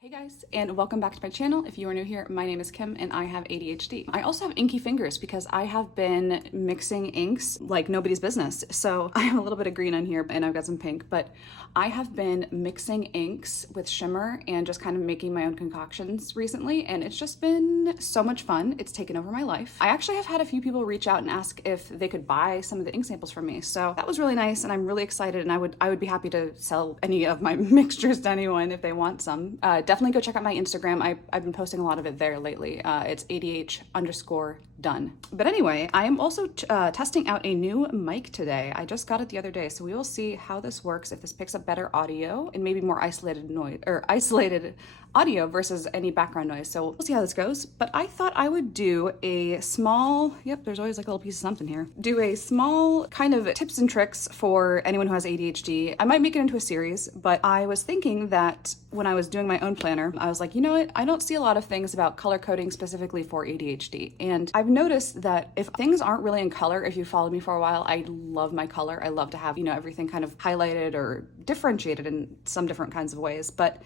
Hey guys, and welcome back to my channel. If you are new here, my name is Kim and I have ADHD. I also have inky fingers because I have been mixing inks like nobody's business. So I have a little bit of green on here and I've got some pink, but I have been mixing inks with shimmer and just kind of making my own concoctions recently, and it's just been so much fun. It's taken over my life. I actually have had a few people reach out and ask if they could buy some of the ink samples from me. So that was really nice and I'm really excited, and I would be happy to sell any of my mixtures to anyone if they want some. Definitely go check out my Instagram. I've been posting a lot of it there lately. It's ADH_done. But anyway, I am also testing out a new mic today. I just got it the other day, so we will see how this works, if this picks up better audio and maybe more isolated noise or isolated audio versus any background noise. So we'll see how this goes. But I thought I would do a small, yep, there's always like a little piece of something here. Do a small kind of tips and tricks for anyone who has ADHD. I might make it into a series, but I was thinking that when I was doing my own planner, I was like, you know what? I don't see a lot of things about color coding specifically for ADHD. And I've noticed that if things aren't really in color, if you followed me for a while, I love my color. I love to have, everything kind of highlighted or differentiated in some different kinds of ways. But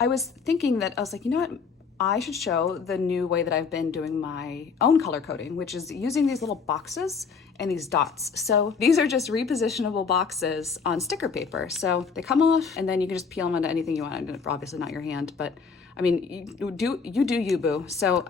I was thinking that I was like, you know what? I should show the new way that I've been doing my own color coding, which is using these little boxes and these dots. So these are just repositionable boxes on sticker paper. So they come off and then you can just peel them onto anything you want. Obviously not your hand, but I mean, you do, boo. So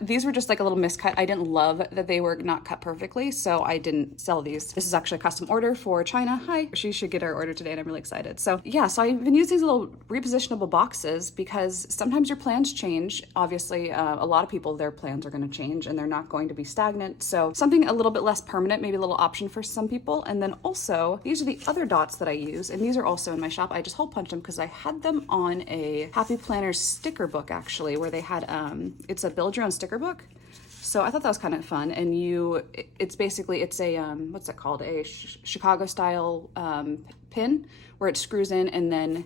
these were just like a little miscut. I didn't love that they were not cut perfectly, so I didn't sell these. This is actually a custom order for China. Hi, she should get our order today and I'm really excited. So yeah, so I've been using these little repositionable boxes because sometimes your plans change. Obviously, a lot of people, their plans are gonna change and they're not going to be stagnant. So something a little bit less permanent, maybe a little option for some people. And then also, these are the other dots that I use, and these are also in my shop. I just hole punched them because I had them on a Happy Planners sticker book actually, where they had, it's a build your own sticker book. So I thought that was kind of fun. And it's a, what's it called? A Chicago style pin where it screws in and then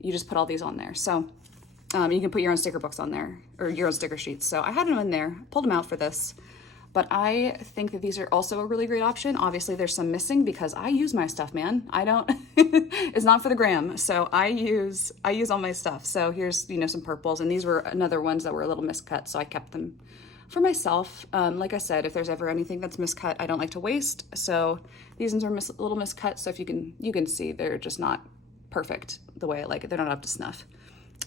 you just put all these on there. So you can put your own sticker books on there or your own sticker sheets. So I had them in there, pulled them out for this. But I think that these are also a really great option. Obviously there's some missing because I use my stuff, man. I don't, it's not for the gram. So I use all my stuff. So here's, some purples, and these were another ones that were a little miscut. So I kept them for myself. Like I said, if there's ever anything that's miscut, I don't like to waste. So these ones are a little miscut. So if you can see, they're just not perfect the way I like it. They're not up to snuff.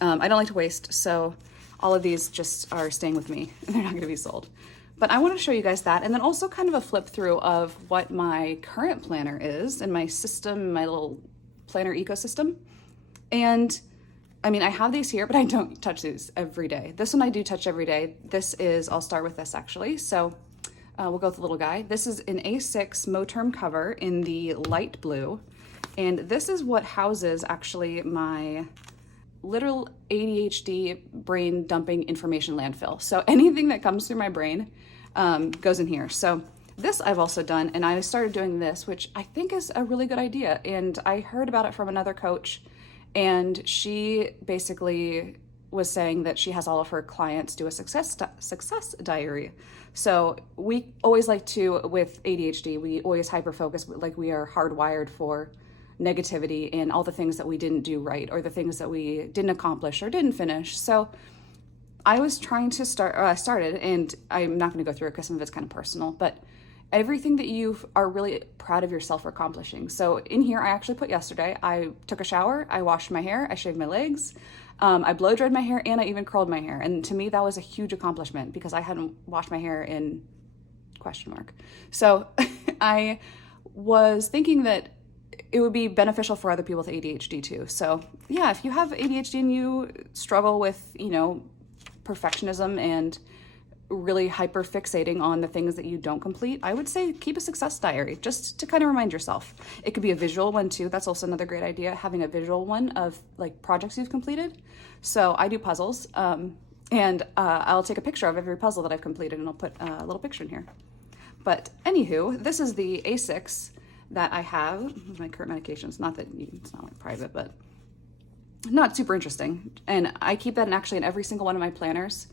I don't like to waste. So all of these just are staying with me and they're not going to be sold. But I want to show you guys that, and then also kind of a flip through of what my current planner is and my system, my little planner ecosystem. And I mean, I have these here, but I don't touch these every day. This one I do touch every day. This is, I'll start with this actually. So we'll go with the little guy. This is an A6 Moterm cover in the light blue. And this is what houses actually my little ADHD brain dumping information landfill. So anything that comes through my brain goes in here. So this I've also done, and I started doing this, which I think is a really good idea. And I heard about it from another coach, and she basically was saying that she has all of her clients do a success diary. So we always like to, with ADHD, we always hyper focus, like we are hardwired for negativity and all the things that we didn't do right or the things that we didn't accomplish or didn't finish. So I was trying to I started, and I'm not going to go through it because some of it's kind of personal, but everything that you are really proud of yourself for accomplishing. So in here, I actually put yesterday, I took a shower, I washed my hair, I shaved my legs, I blow dried my hair, and I even curled my hair. And to me, that was a huge accomplishment because I hadn't washed my hair in ? So I was thinking that it would be beneficial for other people with ADHD too. So yeah, if you have ADHD and you struggle with, perfectionism and really hyper fixating on the things that you don't complete, I would say keep a success diary just to kind of remind yourself. It could be a visual one too. That's also another great idea, having a visual one of like projects you've completed. So I do puzzles, and I'll take a picture of every puzzle that I've completed and I'll put a little picture in here. But anywho, this is the A6 that I have, my current medications. Not that it's not like private, but not super interesting. And I keep that actually in every single one of my planners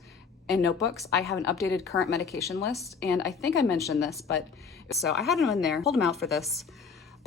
and notebooks. I have an updated current medication list, and I think I mentioned this, but so I had them in there, pulled them out for this.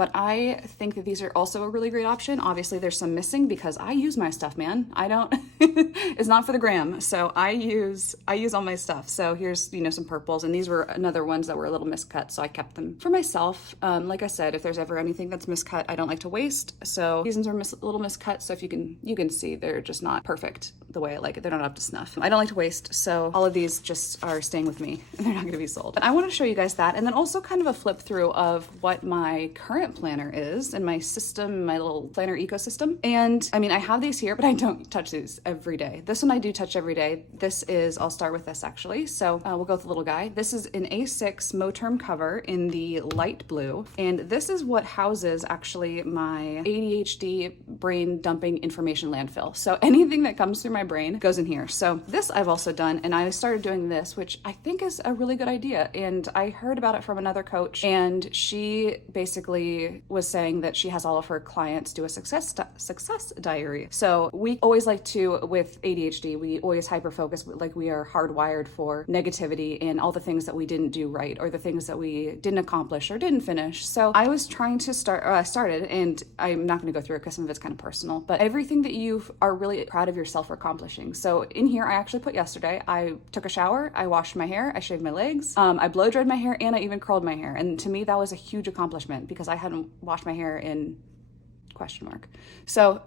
but I think that these are also a really great option. Obviously there's some missing because I use my stuff, man. I don't, it's not for the gram. So I use all my stuff. So here's, you know, some purples, and these were another ones that were a little miscut. So I kept them for myself. Like I said, if there's ever anything that's miscut, I don't like to waste. So these ones are a little miscut. So if you can see they're just not perfect the way I like it. They're not up to snuff. I don't like to waste. So all of these just are staying with me and they're not going to be sold. But I want to show you guys that. And then also kind of a flip through of what my current planner is and my system, my little planner ecosystem. And I mean, I have these here, but I don't touch these every day. This one I do touch every day. This is, I'll start with this actually. So we'll go with the little guy. This is an A6 Moterm cover in the light blue. And this is what houses actually my ADHD brain dumping information landfill. So anything that comes through my brain goes in here. So this I've also done, and I started doing this, which I think is a really good idea. And I heard about it from another coach, and she basically was saying that she has all of her clients do a success diary. So we always like to, with ADHD, we always hyper focus, like we are hardwired for negativity and all the things that we didn't do right, or the things that we didn't accomplish or didn't finish. So I was trying to started, and I'm not going to go through it because some of it's kind of personal, but everything that you are really proud of yourself for accomplishing. So in here, I actually put yesterday, I took a shower, I washed my hair, I shaved my legs, I blow dried my hair, and I even curled my hair. And to me, that was a huge accomplishment because I hadn't washed my hair in question mark. So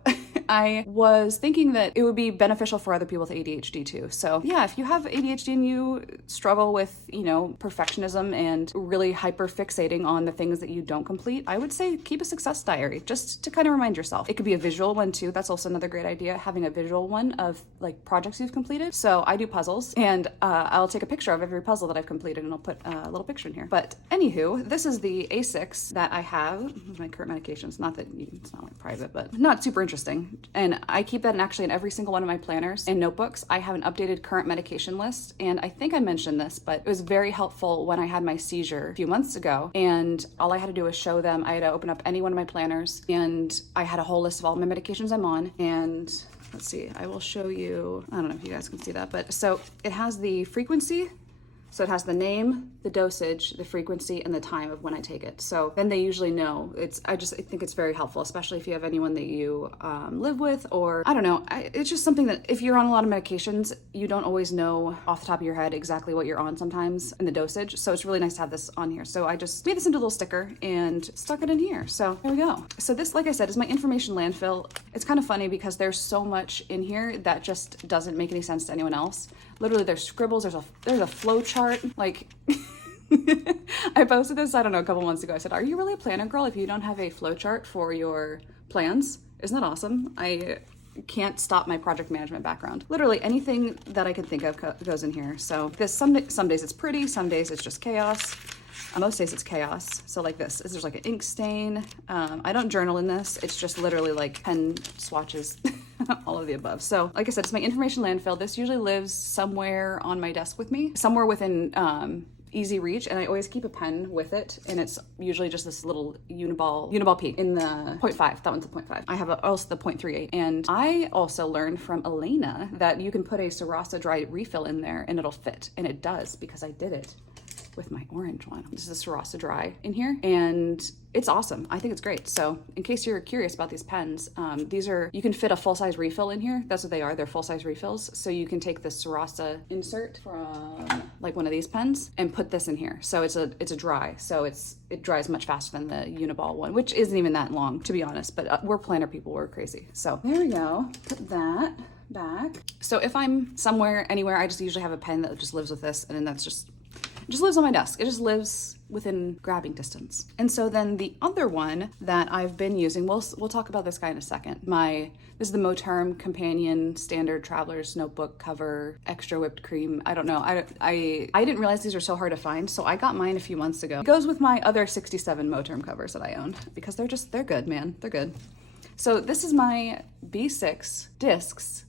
I was thinking that it would be beneficial for other people with ADHD too. So yeah, if you have ADHD and you struggle with, you know, perfectionism and really hyper fixating on the things that you don't complete, I would say keep a success diary just to kind of remind yourself. It could be a visual one too. That's also another great idea, having a visual one of like projects you've completed. So I do puzzles, and I'll take a picture of every puzzle that I've completed and I'll put a little picture in here. But anywho, this is the A6 that I have, my current medications. Not that it's not like private, but not super interesting. And I keep that in every single one of my planners and notebooks. I have an updated current medication list. And I think I mentioned this, but it was very helpful when I had my seizure a few months ago. And all I had to do was show them. I had to open up any one of my planners, and I had a whole list of all my medications I'm on. And let's see, I will show you, I don't know if you guys can see that, but so it has the frequency. So it has the name, the dosage, the frequency, and the time of when I take it. So then they usually know. I think it's very helpful, especially if you have anyone that you live with, or I don't know. It's just something that if you're on a lot of medications, you don't always know off the top of your head exactly what you're on sometimes and the dosage. So it's really nice to have this on here. So I just made this into a little sticker and stuck it in here. So there we go. So this, like I said, is my information landfill. It's kind of funny because there's so much in here that just doesn't make any sense to anyone else. Literally, there's scribbles, there's a flow chart, like I posted this, I don't know, a couple months ago. I said, are you really a planner girl if you don't have a flow chart for your plans? Isn't that awesome? I can't stop my project management background. Literally anything that I can think of goes in here. So this, some days it's pretty, some days it's just chaos. Most days it's chaos. So like this, there's like an ink stain. I don't journal in this. It's just literally like pen swatches, all of the above. So like I said, it's my information landfill. This usually lives somewhere on my desk with me, somewhere within easy reach, and I always keep a pen with it, and it's usually just this little uniball P in the 0.5. That one's a 0.5. I have also the 0.38, and I also learned from Elena that you can put a Sarasa dry refill in there and it'll fit, and it does because I did it with my orange one. This is a Sarasa Dry in here, and it's awesome. I think it's great. So in case you're curious about these pens, you can fit a full-size refill in here. That's what they are. They're full-size refills. So you can take the Sarasa insert from like one of these pens and put this in here. So it's a dry. So it dries much faster than the Uniball one, which isn't even that long, to be honest, but we're planner people, we're crazy. So there we go. Put that back. So if I'm somewhere, anywhere, I just usually have a pen that just lives with this, and then it just lives on my desk. It just lives within grabbing distance. And so then the other one that I've been using, we'll talk about this guy in a second. This is the Moterm Companion Standard Traveler's Notebook Cover Extra Whipped Cream. I don't know. I didn't realize these were so hard to find, so I got mine a few months ago. It goes with my other 67 Moterm covers that I own because they're good, man. They're good. So this is my B6 discs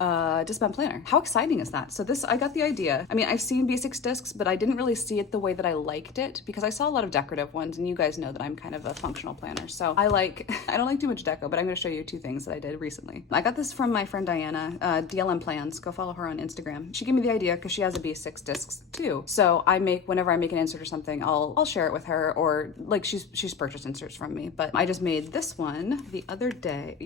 discband planner. How exciting is that? So this, I got the idea. I mean, I've seen B6 discs, but I didn't really see it the way that I liked it because I saw a lot of decorative ones, and you guys know that I'm kind of a functional planner. So I don't like too much deco, but I'm gonna show you 2 things that I did recently. I got this from my friend Diana, DLM Plans. Go follow her on Instagram. She gave me the idea because she has a B6 discs too. So whenever I make an insert or something, I'll share it with her, or like she's purchased inserts from me. But I just made this one the other day,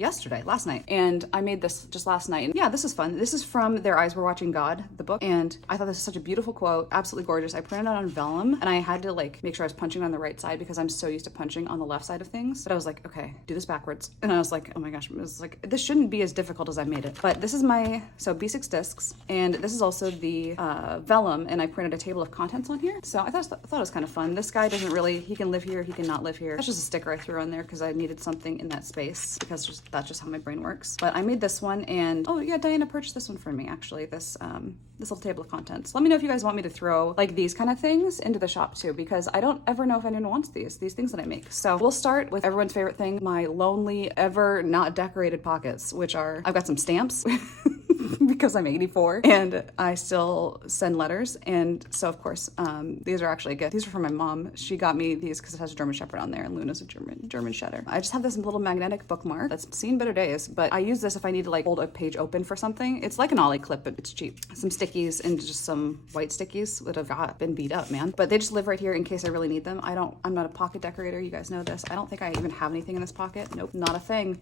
last night, and I made this just last night. And yeah, this is fun. This is from Their Eyes Were Watching God, the book, and I thought this was such a beautiful quote, absolutely gorgeous. I printed it out on vellum, and I had to like make sure I was punching on the right side because I'm so used to punching on the left side of things. But I was like, okay, do this backwards. And I was like, oh my gosh, it was like, this shouldn't be as difficult as I made it. But this is so B6 discs, and this is also the vellum, and I printed a table of contents on here. So I thought it was kind of fun. This guy doesn't really, he can live here, he can not live here. That's just a sticker I threw on there because I needed something in that space because that's just how my brain works. But I made this one, and oh yeah, Diana purchased this one for me actually, this little table of contents. Let me know if you guys want me to throw like these kind of things into the shop too, because I don't ever know if anyone wants these things that I make. So we'll start with everyone's favorite thing, my lonely, ever not decorated pockets, which are, I've got some stamps because I'm 84 and I still send letters. And so of course, these are actually good. These are from my mom. She got me these because it has a German Shepherd on there, and Luna's a German Setter. I just have this little magnetic bookmark that's seen better days, but I use this if I need to like hold a page open for something. It's like an ollie clip, but it's cheap. Some stickies and just some white stickies that have been beat up, man. But they just live right here in case I really need them. I'm not a pocket decorator. You guys know this. I don't think I even have anything in this pocket. Nope, not a thing.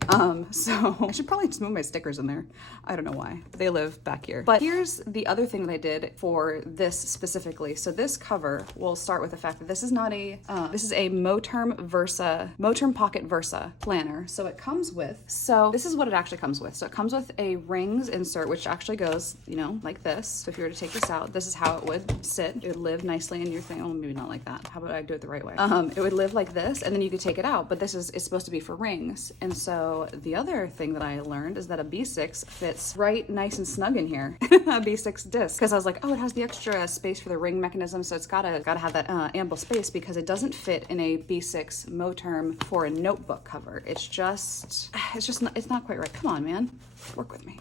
So I should probably just move my stickers in there. I don't know why. They live back here. But here's the other thing that I did for this specifically. So this cover, we'll start with the fact that this is not this is a Moterm Pocket Versa planner. So it comes with, this is what it actually comes with. So it comes with a rings insert, which actually goes, like this. So if you were to take this out, this is how it would sit. It would live nicely in your thing. Oh, maybe not like that. How about I do it the right way? It would live like this, and then you could take it out, but it's supposed to be for rings. And so the other thing that I learned is that a B6 fits right nice and snug in here. A B6 disc, because I was like, oh, it has the extra space for the ring mechanism, so it's gotta have that ample space, because it doesn't fit in a B6 Moterm for a notebook cover. It's not quite right. Come on, man, work with me.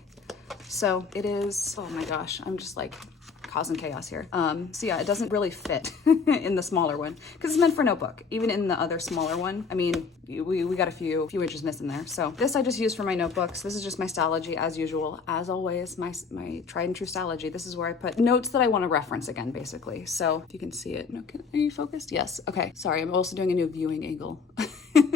So it is, oh my gosh, I'm just like causing chaos here. So yeah, it doesn't really fit in the smaller one because it's meant for notebook. Even in the other smaller one, I mean, we got a few inches missing there. So this I just use for my notebooks. This is just my Stylogy as usual. As always, my tried and true Stylogy. This is where I put notes that I want to reference again, basically. So if you can see it. No, are you focused? Yes. Okay. Sorry, I'm also doing a new viewing angle.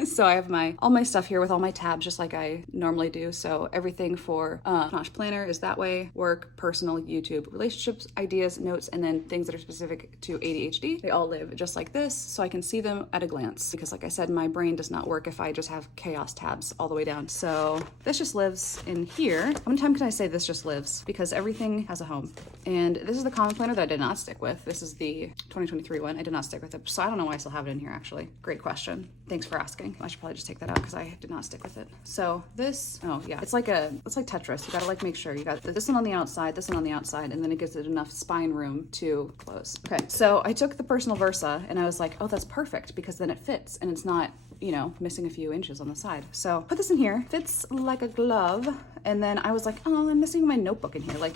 So I have all my stuff here with all my tabs, just like I normally do. So everything for Nosh Planner is that way: work, personal, YouTube, relationships, ideas, notes, and then things that are specific to ADHD. They all live just like this, so I can see them at a glance. Because like I said, my brain does not work if I just have chaos tabs all the way down. So this just lives in here. How many times can I say this just lives? Because everything has a home. And this is the common planner that I did not stick with. This is the 2023 one. I did not stick with it. So I don't know why I still have it in here, actually. Great question. Thanks for asking. I should probably just take that out because I did not stick with it. So this, oh yeah, it's like Tetris. You gotta like make sure you got this one on the outside, this one on the outside, and then it gives it enough spine room to close. Okay, so I took the Personal Versa and I was like, oh, that's perfect because then it fits and it's not, missing a few inches on the side. So put this in here, fits like a glove. And then I was like, oh, I'm missing my notebook in here. Like,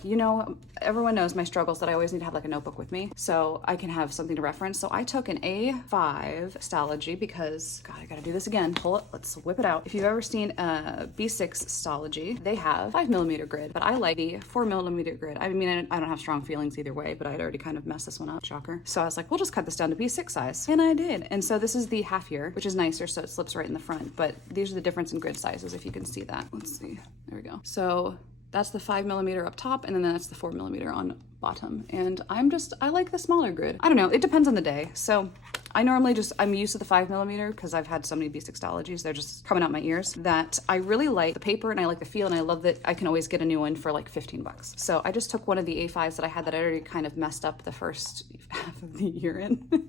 everyone knows my struggles that I always need to have like a notebook with me so I can have something to reference. So I took an A5 Stylogy because, God, I gotta do this again. Pull it, let's whip it out. If you've ever seen a B6 Stylogy, they have 5mm grid, but I like the 4mm grid. I mean, I don't have strong feelings either way, but I'd already kind of messed this one up, shocker. So I was like, we'll just cut this down to B6 size. And I did. And so this is the half year, which is nicer, so it slips right in the front. But these are the difference in grid sizes, if you can see that. Let's see, there we go. So that's the 5mm up top, and then that's the 4mm on bottom. And I like the smaller grid. I don't know, it depends on the day. So I'm used to the 5mm because I've had so many B6 Stylogies, they're just coming out my ears, that I really like the paper and I like the feel, and I love that I can always get a new one for like 15 bucks. So I just took one of the A5s that I had that I already kind of messed up the first half of the year in.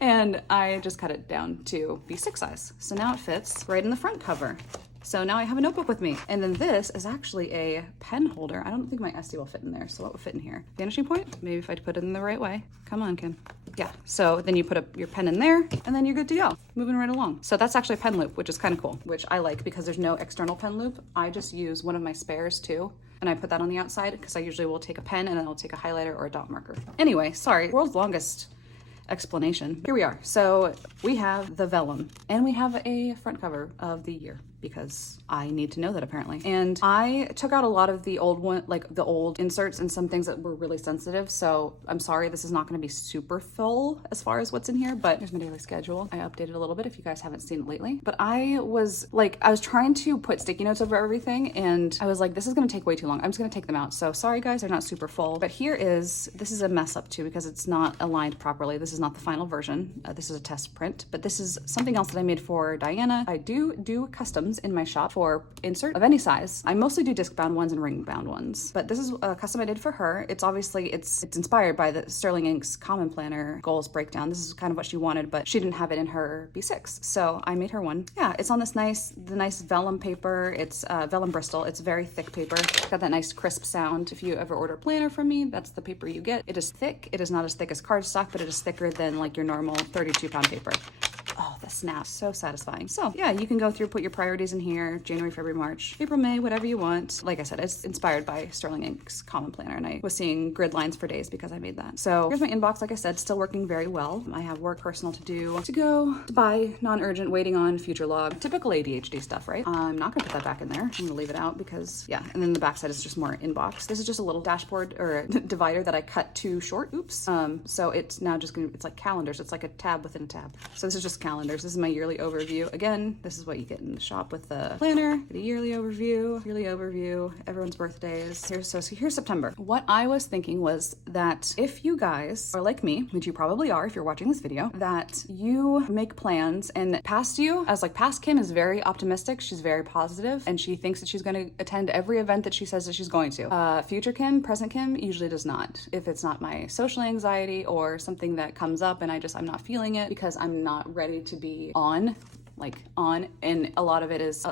And I just cut it down to B6 size. So now it fits right in the front cover. So now I have a notebook with me. And then this is actually a pen holder. I don't think my SD will fit in there. So what would fit in here? Vanishing point? Maybe if I put it in the right way. Come on, Kim. Yeah, so then you put up your pen in there and then you're good to go. Moving right along. So that's actually a pen loop, which is kind of cool, which I like because there's no external pen loop. I just use one of my spares too. And I put that on the outside because I usually will take a pen and then I'll take a highlighter or a dot marker. Anyway, sorry, world's longest explanation. Here we are. So we have the vellum and we have a front cover of the year because I need to know that apparently. And I took out a lot of the old one, like the old inserts and some things that were really sensitive. So I'm sorry, this is not going to be super full as far as what's in here, but here's my daily schedule. I updated a little bit if you guys haven't seen it lately, but I was trying to put sticky notes over everything and I was like, this is going to take way too long. I'm just going to take them out. So sorry guys, they're not super full, but this is a mess up too because it's not aligned properly. This is not the final version. This is a test print, but this is something else that I made for Diana. I do customs in my shop for insert of any size. I mostly do disc bound ones and ring bound ones, but this is a custom I did for her. It's obviously, it's inspired by the Sterling Inks Common Planner goals breakdown. This is kind of what she wanted, but she didn't have it in her B6. So I made her one. Yeah, it's on the nice vellum paper. It's vellum Bristol. It's very thick paper. It's got that nice crisp sound. If you ever order a planner from me, that's the paper you get. It is thick. It is not as thick as cardstock, but it is thicker than like your normal 32-pound paper. Oh, the snap, so satisfying. So yeah, you can go through, put your priorities in here, January, February, March, April, May, whatever you want. Like I said, it's inspired by Sterling Inks Common Planner, and I was seeing grid lines for days because I made that. So here's my inbox, like I said, still working very well. I have work, personal to do, to go, to buy, non-urgent, waiting on, future log, typical ADHD stuff, right? I'm not gonna put that back in there. I'm gonna leave it out because, yeah, and then the back side is just more inbox. This is just a little dashboard or a divider that I cut too short, oops. So it's now just gonna, it's like calendars. It's like a tab within a tab. So this is just calendars. This is my yearly overview. Again, this is what you get in the shop with the planner. Get a yearly overview, everyone's birthdays. Here's September. What I was thinking was that if you guys are like me, which you probably are if you're watching this video, that you make plans and past Kim is very optimistic. She's very positive and she thinks that she's going to attend every event that she says that she's going to. Future Kim, present Kim usually does not. If it's not my social anxiety or something that comes up and I'm not feeling it because I'm not ready to be on, and a lot of it is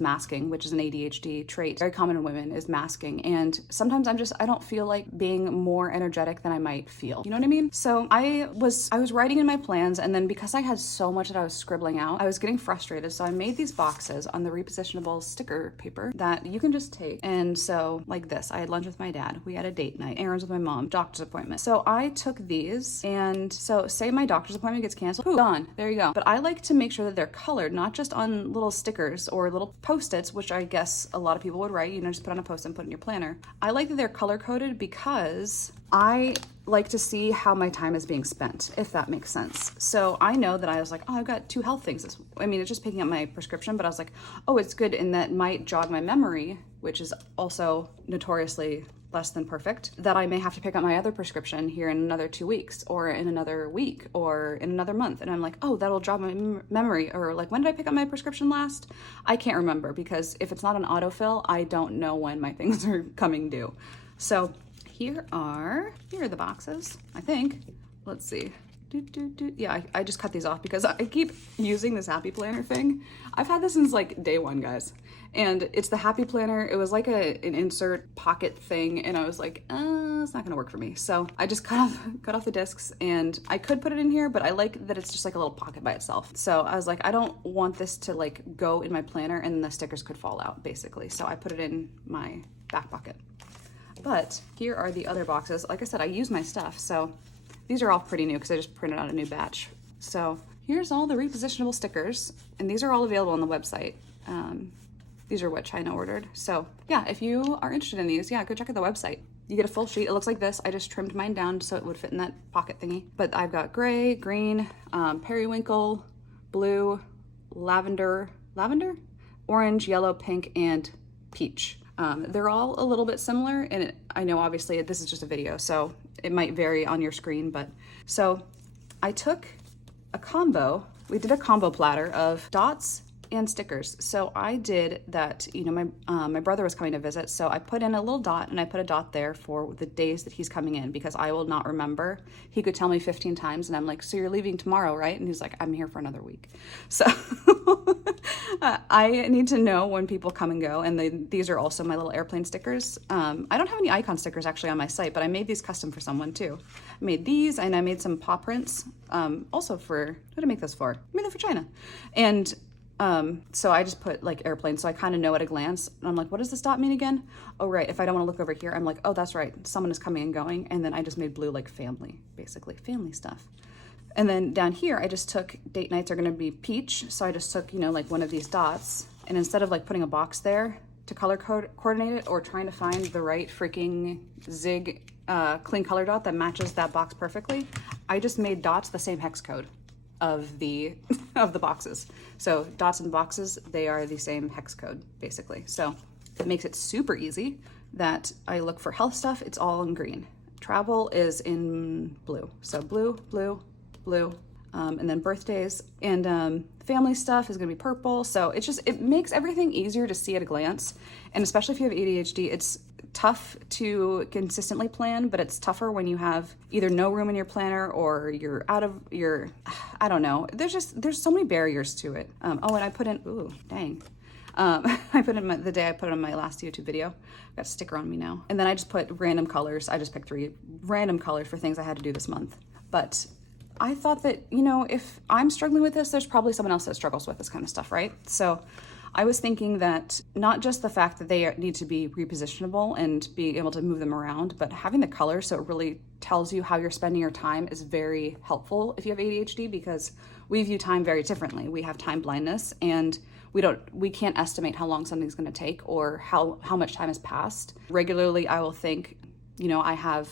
masking, which is an ADHD trait, very common in women, is masking. And sometimes I don't feel like being more energetic than I might feel. You know what I mean? So I was writing in my plans, and then because I had so much that I was scribbling out, I was getting frustrated. So I made these boxes on the repositionable sticker paper that you can just take. And so like this, I had lunch with my dad. We had a date night, errands with my mom, doctor's appointment. So I took these, and so say my doctor's appointment gets canceled, poof, gone. There you go. But I like to make sure that they're colored, not just on little stickers or little post-its, which I guess a lot of people would write, just put on a post-it and put it in your planner. I like that they're color-coded because I like to see how my time is being spent, if that makes sense. So I know that I was like, oh, I've got 2 health things. It's just picking up my prescription, but I was like, oh, it's good, and that might jog my memory, which is also notoriously less than perfect, that I may have to pick up my other prescription here in another 2 weeks or in another week or in another month. And I'm like, oh, that'll jog my memory. Or like, when did I pick up my prescription last? I can't remember because if it's not an autofill, I don't know when my things are coming due. So here are the boxes, I think. Let's see. Yeah, I just cut these off because I keep using this Happy Planner thing. I've had this since like day one, guys. And it's the Happy Planner. It was like an insert pocket thing, and I was like, it's not gonna work for me. So I just cut off the discs, and I could put it in here, but I like that it's just like a little pocket by itself. So I was like, I don't want this to like go in my planner and the stickers could fall out, basically. So I put it in my back pocket. But here are the other boxes. Like I said, I use my stuff, so these are all pretty new because I just printed out a new batch. So here's all the repositionable stickers, and these are all available on the website. These are what China ordered. So yeah, if you are interested in these, yeah, go check out the website. You get a full sheet. It looks like this. I just trimmed mine down so it would fit in that pocket thingy. But I've got gray, green, periwinkle, blue, lavender, orange, yellow, pink, and peach. They're all a little bit similar, and I know obviously this is just a video, so it might vary on your screen, but so I took a combo. We did a combo platter of dots and stickers. So I did that, you know, my brother was coming to visit, so I put in a little dot, and I put a dot there for the days that he's coming in, because I will not remember. He could tell me 15 times, and I'm like, so you're leaving tomorrow, right? And he's like, I'm here for another week. So I need to know when people come and go, and these are also my little airplane stickers. I don't have any icon stickers actually on my site, but I made these custom for someone too. I made these, and I made some paw prints, also for, what did I make this for? I made them for China. And so I just put like airplane, so I kind of know at a glance, and I'm like, what does this dot mean again? Oh, right, if I don't want to look over here, I'm like, oh, that's right, someone is coming and going. And then I just made blue like family, basically, family stuff. And then down here, I just took, date nights are gonna be peach, so I just took, you know, like one of these dots, and instead of like putting a box there to color coordinate it, or trying to find the right freaking zig clean color dot that matches that box perfectly, I just made dots the same hex code of the boxes. So dots and boxes, they are the same hex code basically. So it makes it super easy that I look for health stuff, it's all in green. Travel is in blue. So blue, blue, blue, and then birthdays and family stuff is gonna be purple. So it makes everything easier to see at a glance. And especially if you have ADHD, it's tough to consistently plan, but it's tougher when you have either no room in your planner or you're out of your, I don't know. There's so many barriers to it. Oh, and I put in, ooh, dang. I put in the day I put it on my last YouTube video. Got a sticker on me now. And then I just put random colors. I just picked 3 random colors for things I had to do this month. But I thought that, you know, if I'm struggling with this, there's probably someone else that struggles with this kind of stuff, right? So I was thinking that not just the fact that they need to be repositionable and being able to move them around, but having the colors so it really tells you how you're spending your time is very helpful if you have ADHD, because we view time very differently. We have time blindness, and we can't estimate how long something's going to take or how much time has passed. Regularly, I will think, you know, I have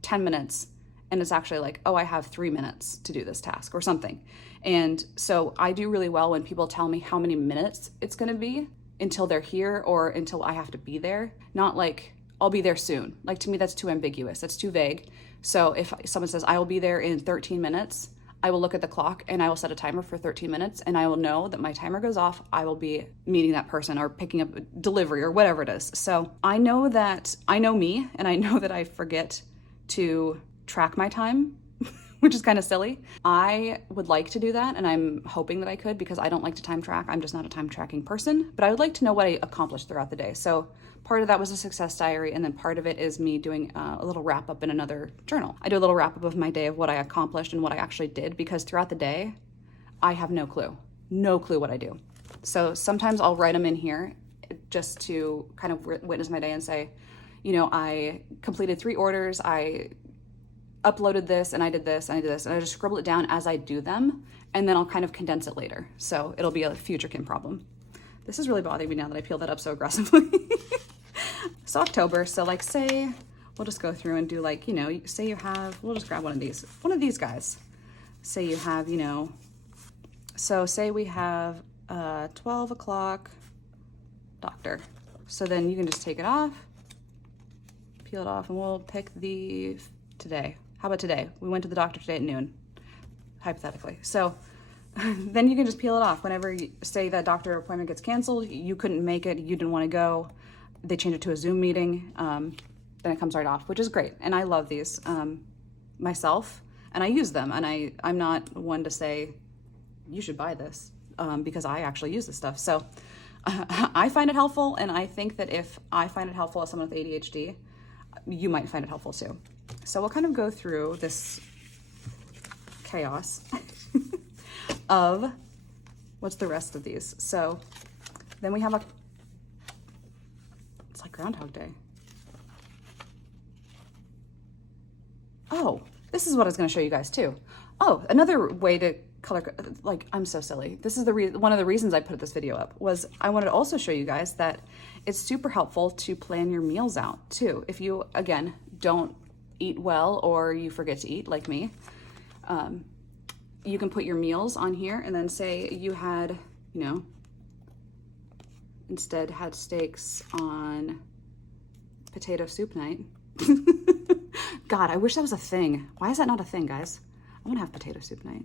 10 minutes, and it's actually like, oh, I have 3 minutes to do this task or something. And so I do really well when people tell me how many minutes it's gonna be until they're here or until I have to be there. Not like, I'll be there soon. Like, to me, that's too ambiguous, that's too vague. So if someone says, I will be there in 13 minutes, I will look at the clock and I will set a timer for 13 minutes, and I will know that my timer goes off, I will be meeting that person or picking up a delivery or whatever it is. So I know me, and I know that I forget to track my time, which is kind of silly. I would like to do that, and I'm hoping that I could, because I don't like to time track. I'm just not a time tracking person, but I would like to know what I accomplished throughout the day. So part of that was a success diary, and then part of it is me doing a little wrap up in another journal. I do a little wrap up of my day of what I accomplished and what I actually did, because throughout the day, I have no clue what I do. So sometimes I'll write them in here just to kind of witness my day and say, you know, I completed 3 orders, I uploaded this, and I did this, and I did this, and I just scribble it down as I do them, and then I'll kind of condense it later. So it'll be a future Kim problem. This is really bothering me now that I peeled that up so aggressively. So October, so like say, we'll just go through and do like, you know, say you have, we'll just grab one of these guys. Say you have, you know, so say we have 12 o'clock doctor. So then you can just take it off, peel it off, and we'll pick the today. How about today? We went to the doctor today at noon, hypothetically. So then you can just peel it off. Whenever you say that doctor appointment gets canceled, you couldn't make it, you didn't want to go, they change it to a Zoom meeting, then it comes right off, which is great. And I love these myself, and I use them. And I'm not one to say, you should buy this, because I actually use this stuff. So I find it helpful, and I think that if I find it helpful as someone with ADHD, you might find it helpful too. So we'll kind of go through this chaos of what's the rest of these. So then we have it's like Groundhog Day. Oh, this is what I was going to show you guys too. Oh, another way to color, like, I'm so silly. This is one of the reasons I put this video up, was I wanted to also show you guys that it's super helpful to plan your meals out too. If you, again, don't eat well, or you forget to eat like me, you can put your meals on here, and then say you had, you know, instead had steaks on potato soup night. God, I wish that was a thing. Why is that not a thing, guys? I want to have potato soup night.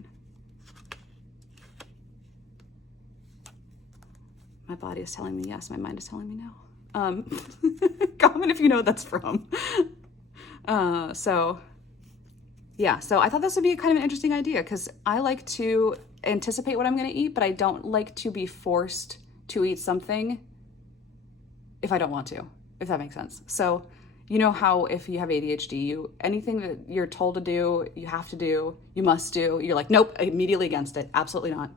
My body is telling me yes, my mind is telling me no. Comment if you know what that's from. So I thought this would be kind of an interesting idea because I like to anticipate what I'm going to eat, but I don't like to be forced to eat something if I don't want to, if that makes sense. So you know how if you have ADHD, anything that you're told to do, you have to do, you must do, you're like, nope, immediately against it. Absolutely not.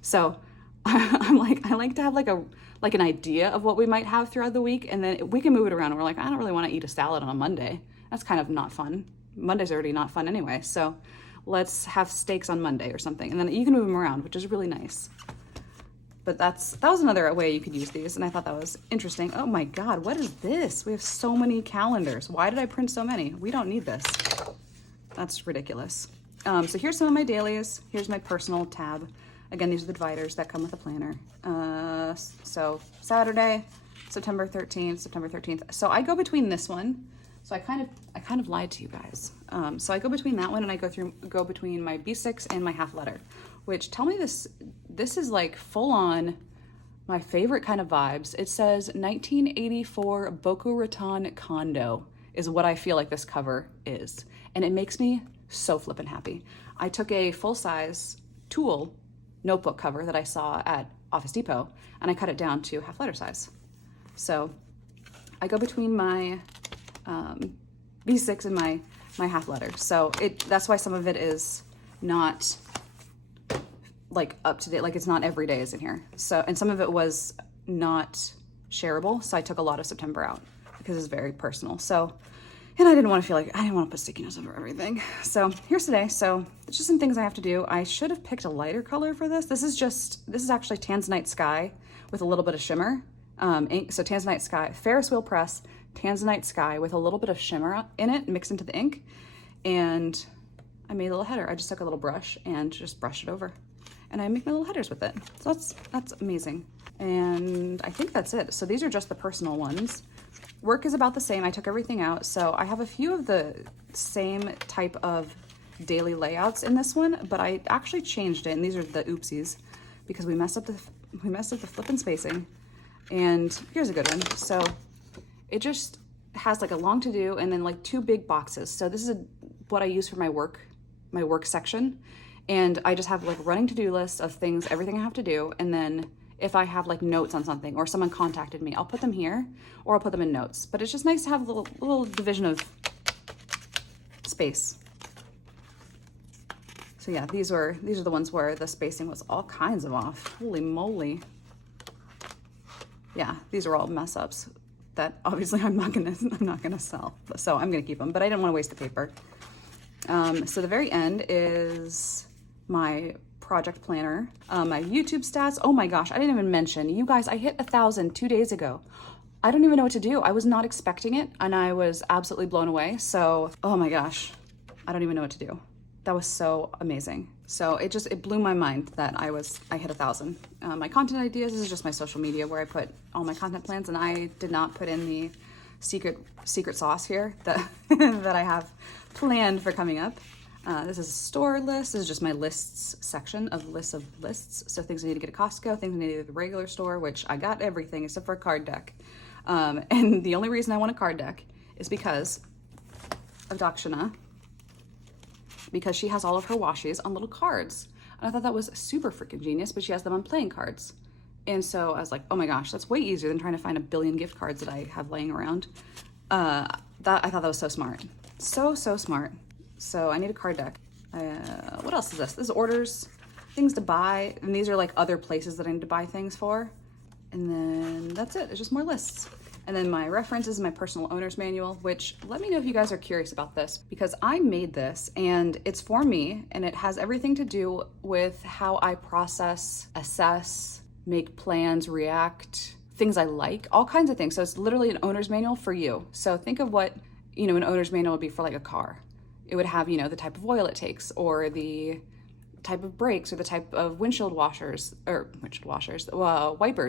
So I like to have like an idea of what we might have throughout the week, and then we can move it around. And we're like, I don't really want to eat a salad on a Monday. That's kind of not fun. Monday's already not fun anyway. So let's have steaks on Monday or something. And then you can move them around, which is really nice. But that was another way you could use these, and I thought that was interesting. Oh my God, what is this? We have so many calendars. Why did I print so many? We don't need this. That's ridiculous. So here's some of my dailies. Here's my personal tab. Again, these are the dividers that come with the planner. So Saturday, September 13th. So I go between this one. So I kind of lied to you guys. So I go between that one and I go between my B6 and my half letter, which tell me this is like full on my favorite kind of vibes. It says 1984 Boca Raton condo is what I feel like this cover is. And it makes me so flippin' happy. I took a full size tulle notebook cover that I saw at Office Depot and I cut it down to half letter size. So I go between my B6 and my half letter. So that's why some of it is not like up to date, like it's not every day is in here. So, and some of it was not shareable. So I took a lot of September out because it's very personal. So, and I didn't want to put sticky notes over everything. So here's today. So it's just some things I have to do. I should have picked a lighter color for this. This is actually Tanzanite Sky with a little bit of shimmer ink. So Tanzanite Sky, Ferris wheel press, Tanzanite Sky with a little bit of shimmer in it mixed into the ink. And I made a little header. I just took a little brush and just brushed it over. And I make my little headers with it. So that's amazing. And I think that's it. So these are just the personal ones. Work is about the same. I took everything out. So I have a few of the same type of daily layouts in this one, but I actually changed it. And these are the oopsies because we messed up the flipping spacing. And here's a good one. So it just has like a long to do and then like two big boxes. So this is what I use for my work section. And I just have like running to-do list of things, everything I have to do. And then if I have like notes on something or someone contacted me, I'll put them here or I'll put them in notes. But it's just nice to have a little division of space. So yeah, these are the ones where the spacing was all kinds of off. Holy moly. Yeah, these are all mess ups that obviously I'm not gonna sell. So I'm gonna keep them, but I didn't want to waste the paper. So the very end is my project planner, my YouTube stats. Oh my gosh, I didn't even mention, you guys, I hit 1,000 2 days ago. I don't even know what to do. I was not expecting it and I was absolutely blown away. So, oh my gosh, I don't even know what to do. That was so amazing. So it blew my mind that I hit 1,000. My content ideas, this is just my social media where I put all my content plans, and I did not put in the secret sauce here that that I have planned for coming up. This is a store list. This is just my lists section of lists of lists. So things I need to get at Costco, things I need to get at the regular store, which I got everything except for a card deck. And the only reason I want a card deck is because of Dakshana, because she has all of her washies on little cards. And I thought that was super freaking genius, but she has them on playing cards. And so I was like, oh my gosh, that's way easier than trying to find a billion gift cards that I have laying around. I thought that was so smart. So smart. So I need a card deck. What else is this? This is orders, things to buy. And these are like other places that I need to buy things for. And then that's it. It's just more lists. And then my references, my personal owner's manual, which let me know if you guys are curious about this, because I made this and it's for me and it has everything to do with how I process, assess, make plans, react, things I like, all kinds of things. So it's literally an owner's manual for you. So think of what, an owner's manual would be for like a car. It would have, the type of oil it takes or the type of brakes or the type of wipers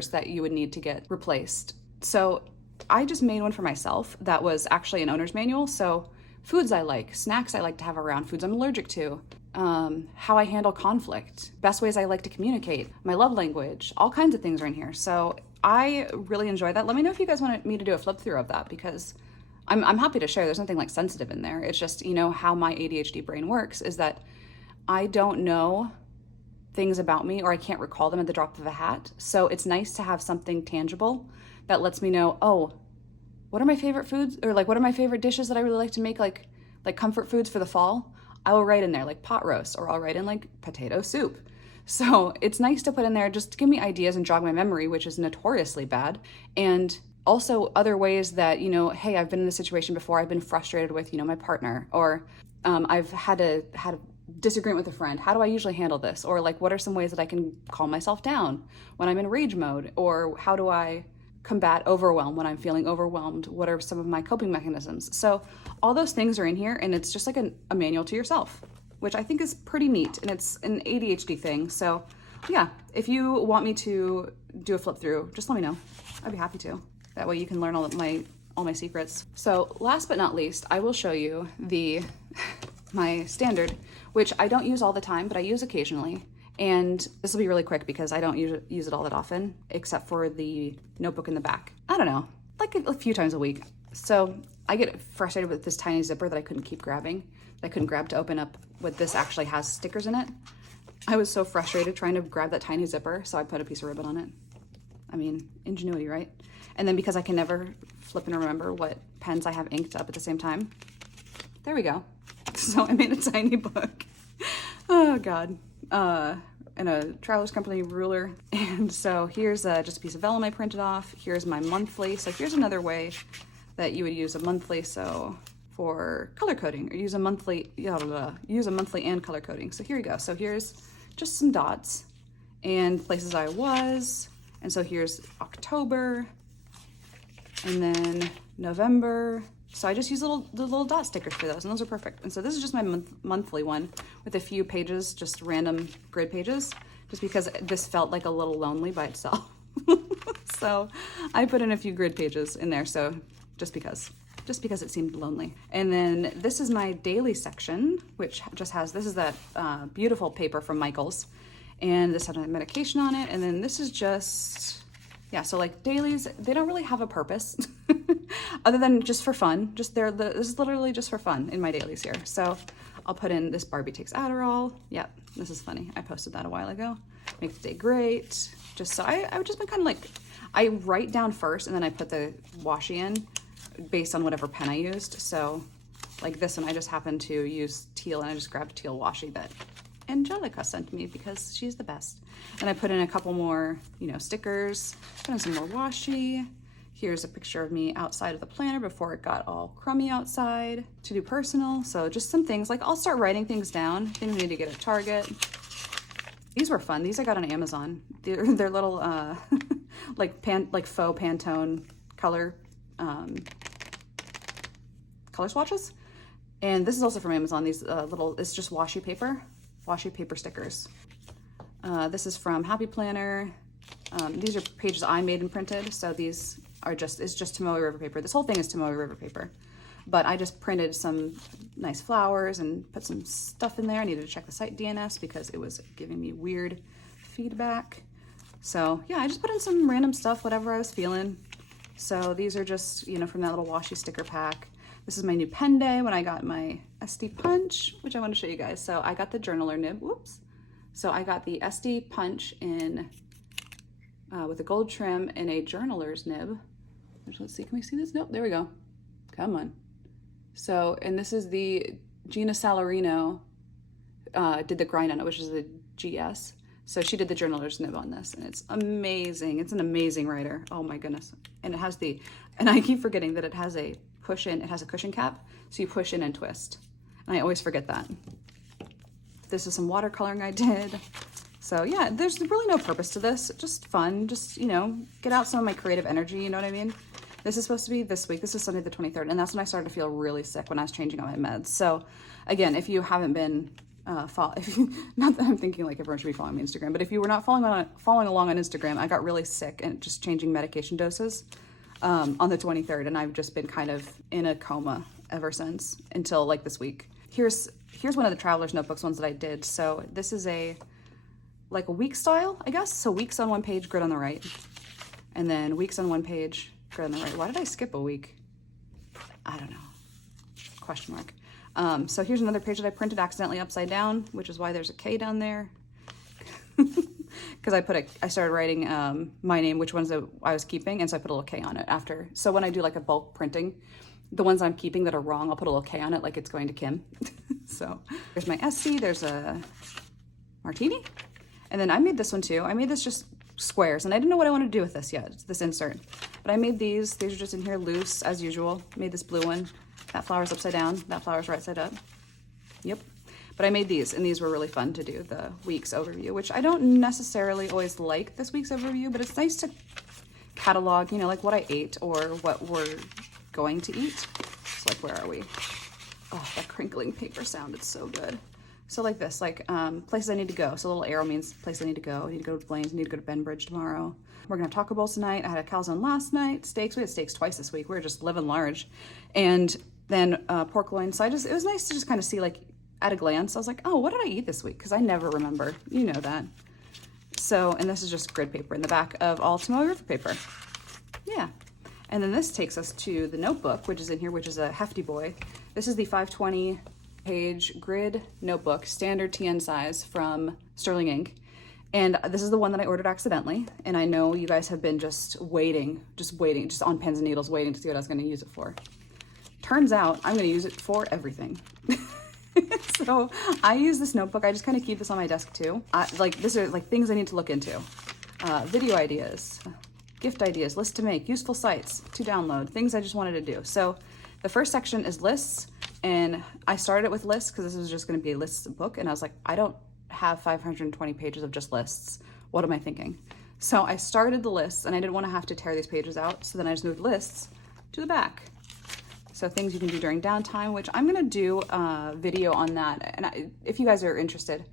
that you would need to get replaced. So I just made one for myself that was actually an owner's manual. So foods I like, snacks I like to have around, foods I'm allergic to, how I handle conflict, best ways I like to communicate, my love language, all kinds of things are in here. So I really enjoy that. Let me know if you guys want me to do a flip through of that, because I'm happy to share. There's nothing like sensitive in there. It's just, you know, how my ADHD brain works is that I don't know things about me, or I can't recall them at the drop of a hat. So it's nice to have something tangible that lets me know, oh, what are my favorite foods, or like what are my favorite dishes that I really like to make, like comfort foods for the fall. I will write in there like pot roast, or I'll write in like potato soup. So it's nice to put in there just to give me ideas and jog my memory, which is notoriously bad. And also other ways that, you know, hey, I've been in this situation before. I've been frustrated with, you know, my partner, or I've had a disagreement with a friend. How do I usually handle this? Or like, what are some ways that I can calm myself down when I'm in rage mode? Or how do I combat overwhelm when I'm feeling overwhelmed? What are some of my coping mechanisms? So all those things are in here, and it's just like a manual to yourself, which I think is pretty neat, and it's an ADHD thing. So yeah, if you want me to do a flip through, just let me know. I'd be happy to. That way you can learn all my secrets. So last but not least, I will show you my standard, which I don't use all the time, but I use occasionally. And this will be really quick because I don't use it all that often, except for the notebook in the back. I don't know, like a few times a week. So I get frustrated with this tiny zipper that I couldn't keep grabbing, that I couldn't grab to open up what this actually has stickers in it. I was so frustrated trying to grab that tiny zipper, so I put a piece of ribbon on it. I mean, ingenuity, right? And then because I can never flip and remember what pens I have inked up at the same time, there we go. So I made a tiny book. Oh God. And a Traveler's Company ruler. And so here's just a piece of vellum I printed off. Here's my monthly. So here's another way that you would use a monthly. So for color coding, or use a monthly and color coding. So here you go. So here's just some dots and places I was. And so here's October, and then November. So I just use the little dot stickers for those, and those are perfect. And so this is just my monthly one with a few pages, just random grid pages, just because this felt like a little lonely by itself. So I put in a few grid pages in there, so just because it seemed lonely. And then this is my daily section, which just has, this is that beautiful paper from Michaels, and this has my medication on it. And then this is just, yeah, so like dailies, they don't really have a purpose other than just for fun. Just this is literally just for fun in my dailies here. So I'll put in this Barbie takes Adderall. Yep, this is funny. I posted that a while ago. Make the day great. Just so I've just been kind of like, I write down first and then I put the washi in based on whatever pen I used. So like this one, I just happened to use teal, and I just grabbed teal washi that Angelica sent me because she's the best. And I put in a couple more, you know, stickers, put in some more washi. Here's a picture of me outside of the planner before it got all crummy outside to do personal. So just some things, like I'll start writing things down, things I need to get at Target. These were fun. These I got on Amazon. They're little like faux Pantone color swatches. And this is also from Amazon. These it's just washi paper stickers. This is from Happy Planner. These are pages I made and printed. So these are it's just Tomoe River paper. This whole thing is Tomoe River paper. But I just printed some nice flowers and put some stuff in there. I needed to check the site DNS because it was giving me weird feedback. So yeah, I just put in some random stuff, whatever I was feeling. So these are just, you know, from that little washi sticker pack. This is my new pen day when I got my SD Punch, which I want to show you guys. So I got the journaler nib, whoops. So I got the SD Punch in with a gold trim and a journaler's nib. Let's see, can we see this? Nope, there we go. Come on. So, and this is the Gina Salarino did the grind on it, which is the GS. So she did the journaler's nib on this, and it's amazing. It's an amazing writer. Oh my goodness. And it has and I keep forgetting that it has a it has a cushion cap. So you push in and twist. And I always forget that. This is some watercoloring I did. So yeah, there's really no purpose to this. Just fun, just, you know, get out some of my creative energy, you know what I mean? This is supposed to be this week. This is Sunday the 23rd, and that's when I started to feel really sick, when I was changing out my meds. So again, if you haven't been not that I'm thinking like everyone should be following me on Instagram, but if you were not following along on Instagram, I got really sick and just changing medication doses on the 23rd, and I've just been kind of in a coma ever since until like this week. Here's one of the Traveler's Notebooks ones that I did. So this is like a week style, I guess. So weeks on one page, grid on the right. And then weeks on one page, grid on the right. Why did I skip a week? I don't know. Question mark. So here's another page that I printed accidentally upside down, which is why there's a K down there. Because I started writing my name, which ones that I was keeping, and so I put a little K on it after. So when I do like a bulk printing, the ones I'm keeping that are wrong, I'll put a little K on it like it's going to Kim. So there's my SC, there's a martini, and then I made this one too. I made this just squares, and I didn't know what I wanted to do with this yet. It's this insert. But I made these are just in here loose as usual. Made this blue one. That flower's upside down, that flower's right side up. Yep. But I made these, and these were really fun to do, the week's overview, which I don't necessarily always like this week's overview, but it's nice to catalog, you know, like what I ate or what we're going to eat. So like, where are we? Oh, that crinkling paper sounded so good. So like this, like places I need to go. So a little arrow means places I need to go. I need to go to Blaine's, I need to go to Benbridge tomorrow. We're gonna have taco bowls tonight. I had a calzone last night, steaks. We had steaks twice this week. We were just living large. And then pork loin. So it was nice to just kind of see like at a glance. I was like, oh, what did I eat this week? Because I never remember, you know that. So, and this is just grid paper in the back of all Tomoe River paper. Yeah. And then this takes us to the notebook, which is in here, which is a hefty boy. This is the 520 page grid notebook, standard TN size from Sterling Ink. And this is the one that I ordered accidentally. And I know you guys have been just waiting, just on pins and needles, waiting to see what I was gonna use it for. Turns out I'm gonna use it for everything. So I use this notebook. I just kind of keep this on my desk too. These are like things I need to look into. Video ideas, gift ideas, lists to make, useful sites to download, things I just wanted to do. So the first section is lists, and I started it with lists because this was just going to be a lists book, and I was like, I don't have 520 pages of just lists. What am I thinking? So I started the lists, and I didn't want to have to tear these pages out, so then I just moved lists to the back. So things you can do during downtime, which I'm gonna do a video on that. And if you guys are interested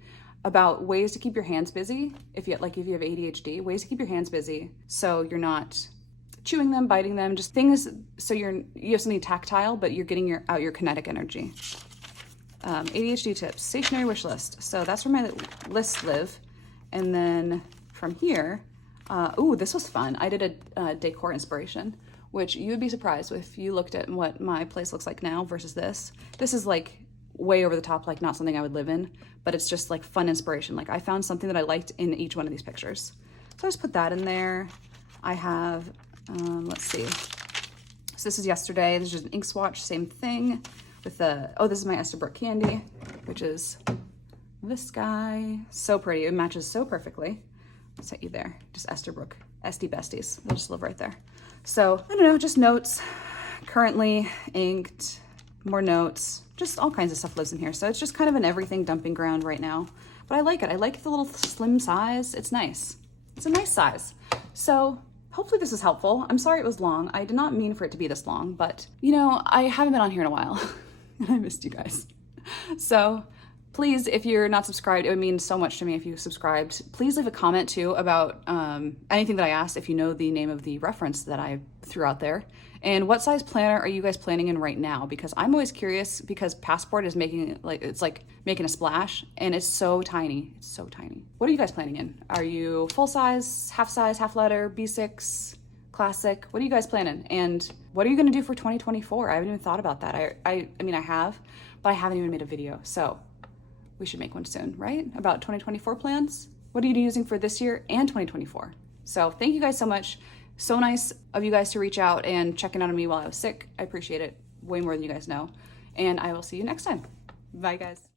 about ways to keep your hands busy, if you have ADHD, ways to keep your hands busy so you're not chewing them, biting them, just things so you have something tactile, but you're getting out your kinetic energy. ADHD tips, stationary wish list. So that's where my lists live. And then from here, ooh, this was fun. I did a decor inspiration, which you would be surprised if you looked at what my place looks like now versus this. This is like way over the top, like not something I would live in, but it's just like fun inspiration. Like I found something that I liked in each one of these pictures. So I just put that in there. I have, let's see. So this is yesterday. This is just an ink swatch, same thing with this is my Estabrook candy, which is this guy. So pretty, it matches so perfectly. I'll set you there, just Estabrook, SD besties. They'll just live right there. So, I don't know, just notes, currently inked, more notes, just all kinds of stuff lives in here. So it's just kind of an everything dumping ground right now. But I like it. I like the little slim size. It's nice. It's a nice size. So hopefully this is helpful. I'm sorry it was long. I did not mean for it to be this long, but you know, I haven't been on here in a while and I missed you guys. So please, if you're not subscribed, it would mean so much to me if you subscribed. Please leave a comment too about anything that I asked, if you know the name of the reference that I threw out there. And what size planner are you guys planning in right now? Because I'm always curious, because Passport is making a splash, and it's so tiny. It's so tiny. What are you guys planning in? Are you full size, half letter, B6, classic? What are you guys planning? And what are you gonna do for 2024? I haven't even thought about that. I mean, I have, but I haven't even made a video. So we should make one soon, right? About 2024 plans. What are you using for this year and 2024? So thank you guys so much. So nice of you guys to reach out and check in on me while I was sick. I appreciate it way more than you guys know. And I will see you next time. Bye guys.